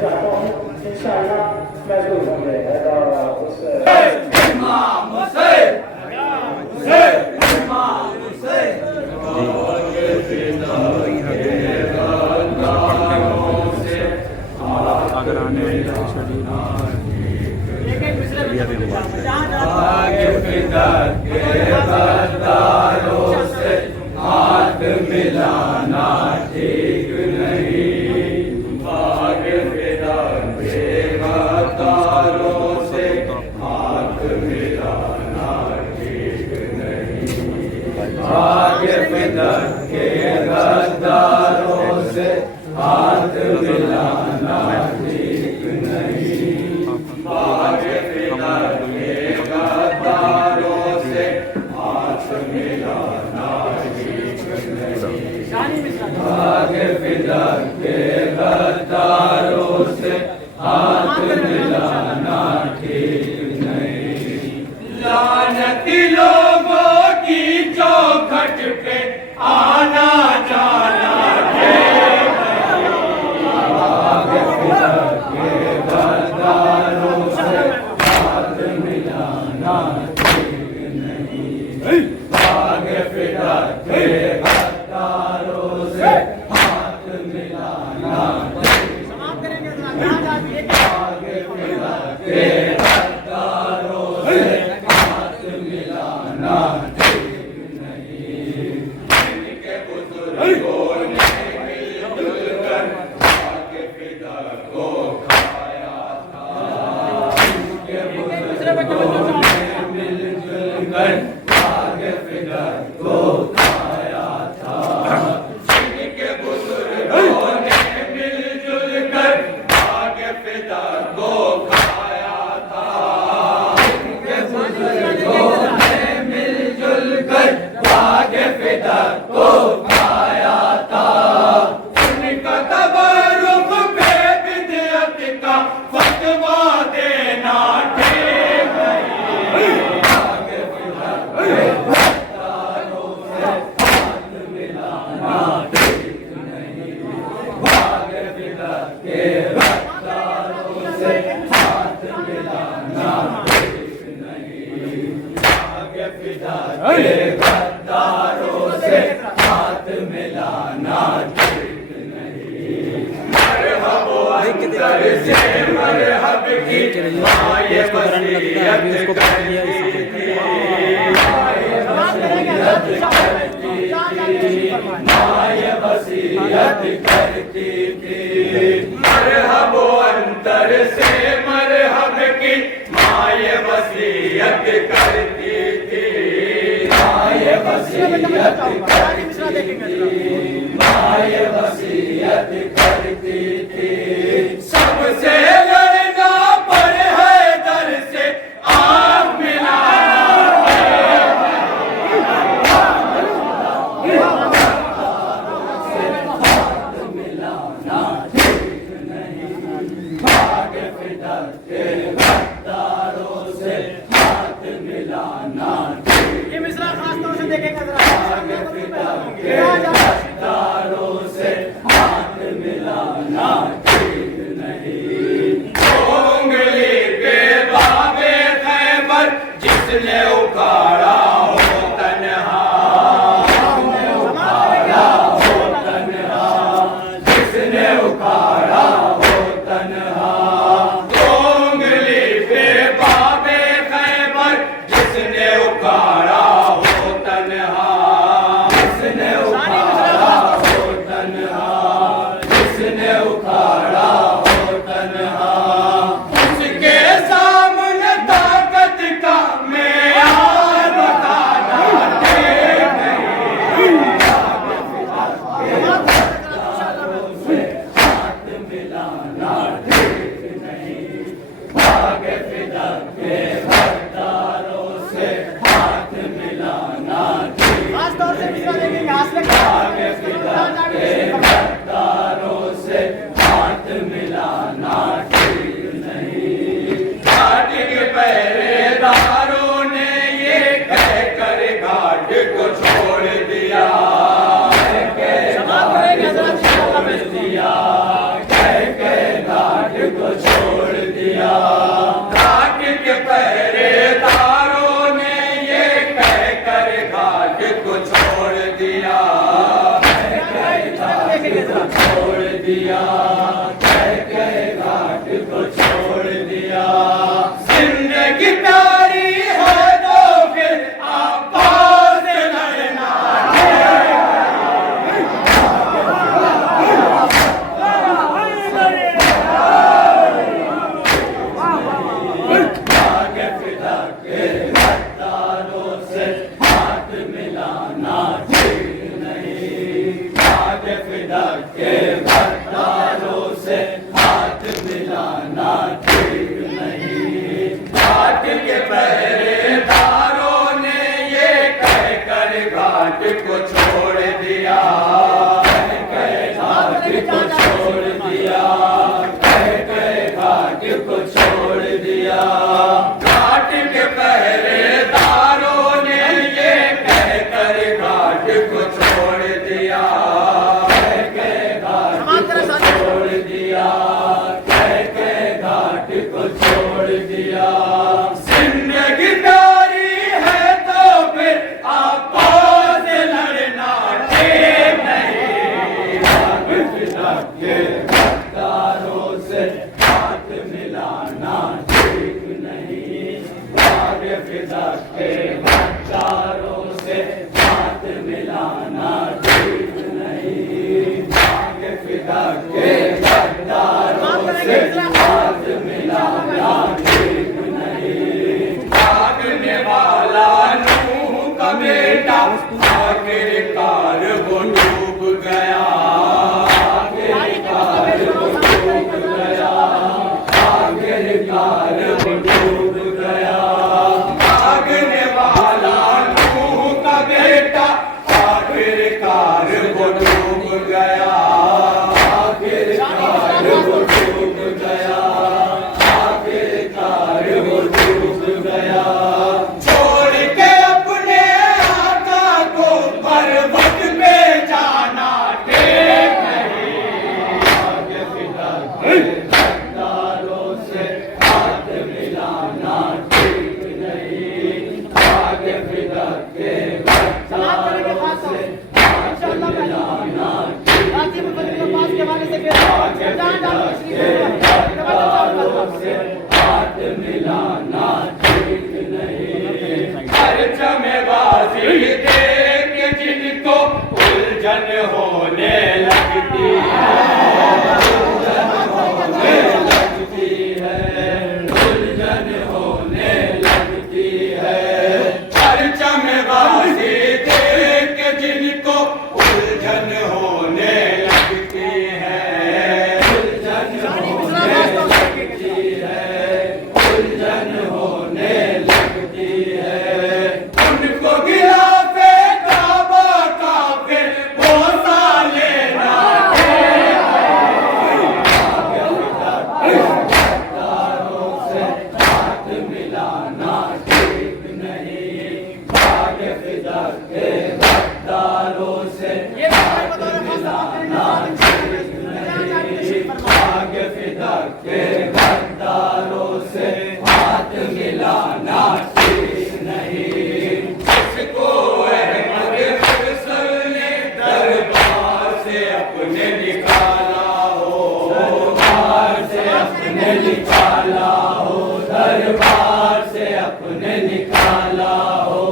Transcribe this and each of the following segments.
चाहता हूँ इंशाअल्लाह महसूस होंगे उस इमाम हुसैन इमाम हुसैन अगर आने वाली हाथ मिलाना ठीक नहीं, बाग फिदा के गद्दारों से हाथ मिलाना ठीक नहीं, बाग फिदा के गद्दारों से हाथ मिलाना ठीक नहीं, बाग फिदा के गद्दारों से हाथ मिलाना ठीक नहीं, बाग फिदा के गद्दारों से हाथ मिलाना ठीक नहीं। लानती लोगों की चौखट पे आना जाना ठीक नहीं, बाग फिदा के गद्दारों से हाथ मिलाना ठीक नहीं, बाग फिदा के गद्दारों से हाथ मिलाना ठीक नहीं, बाग फिदा के गद्दारों से हाथ मिलाना ठीक नहीं। इनके बुजुर्गों ने मिलजुल कर बाग फिदा को खाया था, इनके बुजुर्गों ने मिलजुल कर बाग फिदा को खाया था, इनके बुजुर्गों ने मिलजुल कर बाग फिदा को खाया था, इनके बुजुर्गों ने मिलजुल कर बाग फिदा को खाया था, उनका तबर्रुक पे बिदअत का फतवा देना ठीक नहीं, बाग फिदा के गद्दारों से हाथ मिलाना ठीक नहीं, बाग फिदा के गद्दारों से हाथ मिलाना ठीक नहीं, बाग फिदा के गद्दारों से हाथ मिलाना ठीक नहीं। मरहब अंतर से मरहब की माए वसीयत करती थी, माए वसीयत करती थी, मरहब अंतर से मरहब की माए वसीयत करती थी, माए वसीयत करती थी, माए वसीयत करती थी, सबसे लड़ना पर है दर से आग मिलाना ठीक नहीं, बाग फिदा के गद्दारों से हाथ मिलाना ठीक, ये मिसरा खास तौर से देखेंगे जरा बाग फिदा के गद्दारों से हाथ मिलाना ठीक नहीं, उंगली पे बाबे खैबर जिसने उखाड़ा हो तन्हा, जिसने उखाड़ा हो तन्हा, जिसने उखाड़ा हो तन्हा, उंगली पे बाबे खैबर जिसने उखाड़ा हो तन्हा, जिसने उखाड़ा हो तन्हा, जिसने उखाड़ा हो तन्हा, उसके सामने ताकत का मैं फिदा के गद्दारों से हाथ मिलाना ठीक नहीं। आगे फिदा के गद्दारों से हाथ मिलाना ठीक नहीं। भागने वाला नूह का बेटा आखिरकार वो डूब गया। आखिरकार वो डूब गया। आखिरकार वो डूब गया। भागने वाला नूह का बेटा आखिरकार वो डूब गया। आखिरकार वो डूब गया। आखिरकार वो डूब गया। छोड़ के अपने आका को पर्वत पे जाना ठीक नहीं। आगे फिदा के गद्दारों से हाथ मिलाना ठीक नहीं। आगे फिदा के गद्दारों से हाथ मिलाना ठीक नहीं। आगे फिदा के गद्दारों से हाथ मिलाना ठीक नहीं। परचमेबाजी देख के जिनको उलझन होने लगती है। उलझन होने लगती है। उलझन होने लगती है। परचमेबाजी देख के जिनको उलझन होने लगती है। उलझन होने लगती है। उलझन होने लगती है। उनको गिलाफे काबा का फिर बोसा लेना गद्दारों से हाथ मिलाना ठीक नहीं। आगे फिदा के गद्दारों से हाथ मिलाना ठीक नहीं। आगे फिदा के गद्दारों से हाथ मिलाना ठीक नहीं। इसको अहमद फैसल ने दरबार से अपने निकाला हो। दरबार से अपने निकाला हो। दरबार से अपने निकाला हो।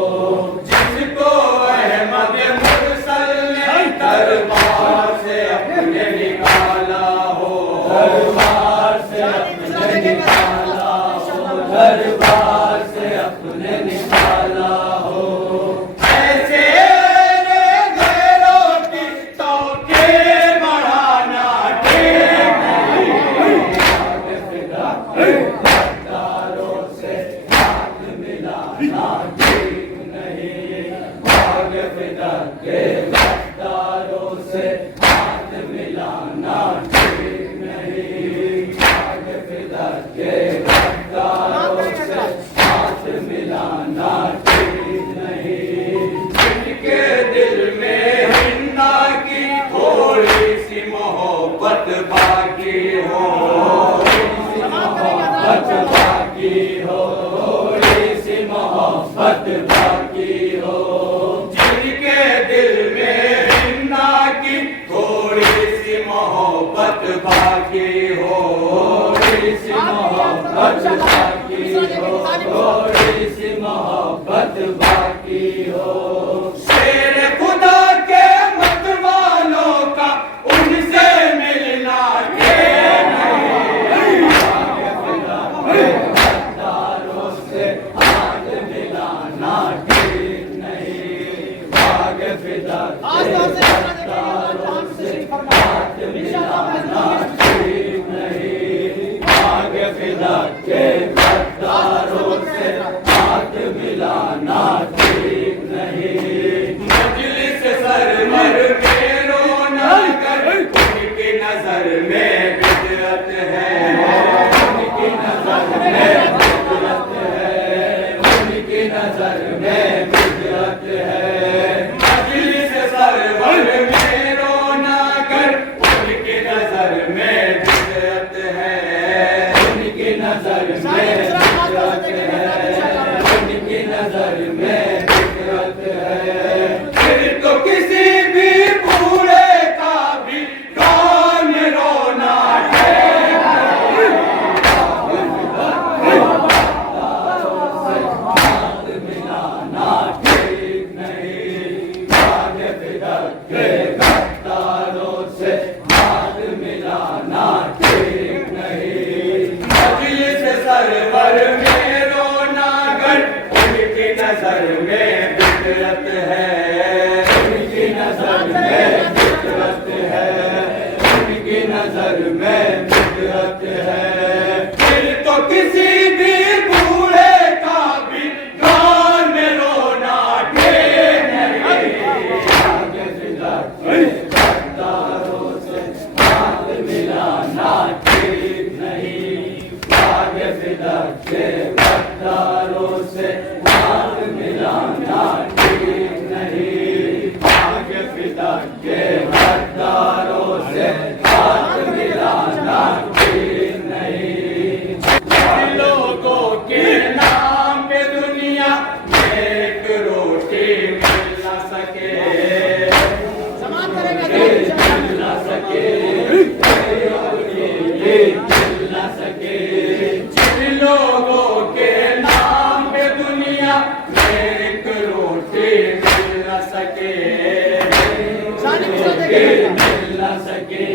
जिसको अहमद फैसल ने दरबार से अपने निकाला हो। दरबार से अपने निकाला हो। दरबार से अपने निकाला हो। ऐसे गैरों की तौकीर बढ़ाना ठीक नहीं। आगे फिदा के गद्दारों से हाथ मिलाना ठीक नहीं। आगे फिदा के गद्दारों से हाथ मिलाना ठीक नहीं। आगे फिदा के गद्दारों से हाथ मिलाना ठीक नहीं। जिनके दिल में हिंदा की थोड़ी सी मोहब्बत बाकी हो। मोहब्बत बाकी हो। थोड़ी सी मोहब्बत बाकी हो। जिनके दिल में हिंदा की थोड़ी सी मोहब्बत बाकी हो। थोड़ी सी मोहब्बत बाकी हो। थोड़ी सी मोहब्बत बाकी हो। शेर खुदा के मतवालों का उनसे मिलना ठीक नहीं। आगे फिदा के गद्दारों से हाथ मिलाना ठीक नहीं। आगे फिदा के गद्दारों से हाथ मिलाना ठीक नहीं। आगे फिदा के गद्दारों से हाथ मिलाना ठीक नहीं। मजलिस सरवर में रोना कर उनकी नजर में बिदअत है। उनकी नजर में बिदअत है। उनकी नजर में बिदअत है। मजलिस सरवर में रोना कर उनकी नजर में बिदअत है। उनकी नजर में बिदअत है। उनकी नजर में बिदअत है। फिर तो किसी भी बूढ़े का भी कान रोना ठीक नहीं। नजर में फितरत है, उनकी नजर में फितरत है, उनकी नजर में फितरत है। फिर तो किसी भी बूढ़े का भी कान में रोना ठीक नहीं। आगे फिदक के गद्दारों से हाथ मिलाना ठीक नहीं। आगे फिदक के गद्दारों से हाथ मिलाना ठीक नहीं। आगे फिदक के गद्दारों से हाथ मिलाना ठीक नहीं। लोगों के नाम पे दुनिया में एक रोटी मिल न सके, मिल न सके, मिल न सके। जिन लोगों के नाम पे दुनिया में एक रोटी मिल न सके, मिल न सके, मिल न सके।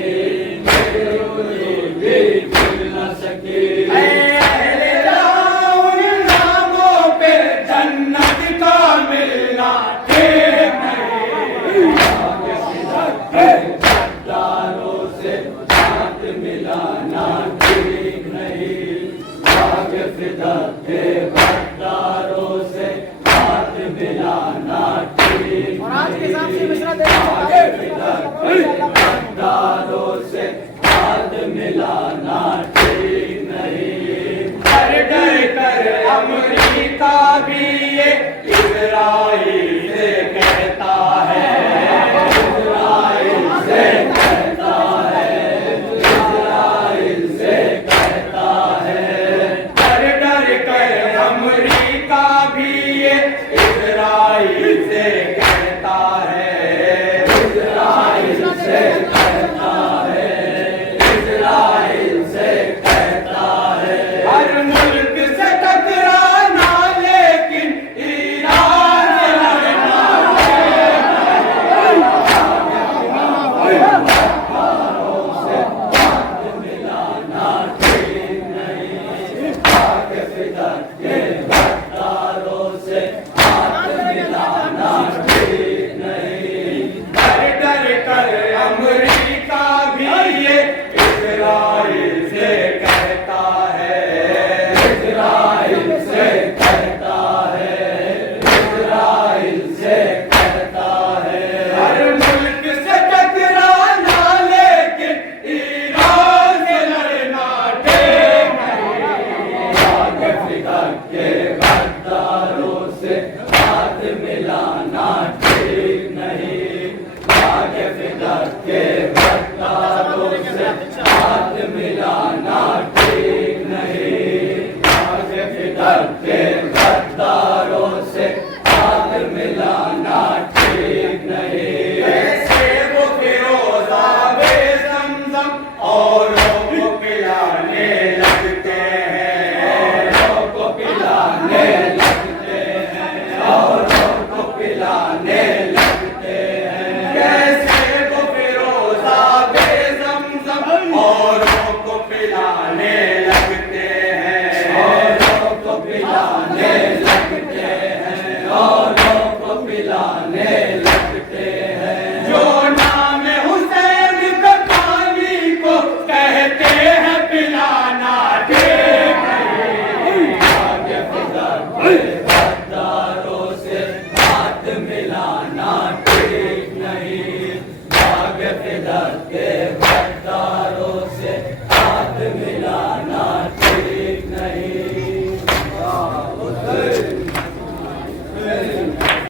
उन नामों पे जन्नत का मिलना ठीक नहीं। आगे फिदक के गद्दारों से हाथ मिलाना ठीक नहीं। आगे फिदक के गद्दारों से हाथ मिलाना ठीक नहीं। आगे फिदक के गद्दारों से हाथ मिलाना ठीक नहीं। डर कर अमेरिका भी ये इजराइल से कहता है, इजराइल से कहता है, इजराइल से कहता है। डर कर अमेरिका भी ये इजराइल से कहता है, इजराइल से कहता है, इजराइल से कहता है। हर मुल्क से टकराना लेकिन ईरान से लड़ना से हाथ मिलाना ठीक नहीं। आगे फिदक के गद्दारों से हाथ मिलाना ठीक नहीं। डर कर अमेरिका भी ये इजराइल से कहता है, इजराइल से कहता है, इजराइल से कहता है। हर मुल्क से टकराना लेकिन ईरान से लड़ना ठीक नहीं। आगे फिदक के गद्दारों से हाथ मिलाना ठीक नहीं। आगे फिदक के गद्दारों से हाथ मिलाना ठीक नहीं। आगे फिदक के गद्दारों से हाथ मिलाना ठीक नहीं। ऐसे वो फिरोजा बे ज़मज़म औरों को पिलाने लगते हैं, औरों को पिलाने लगते हैं, औरों को पिलाने लगते हैं। कैसे वो फिरोजा बे ज़मज़म औरों को पिलाने लगते हैं, औरों को पिलाने लगते हैं, औरों को पिलाने लगते हैं। जो नाम हुसैन का पानी को कहते हैं पिलाना ठीक नहीं। आगे फिदक के गद्दारों से हाथ मिलाना ठीक नहीं। आगे फिदक के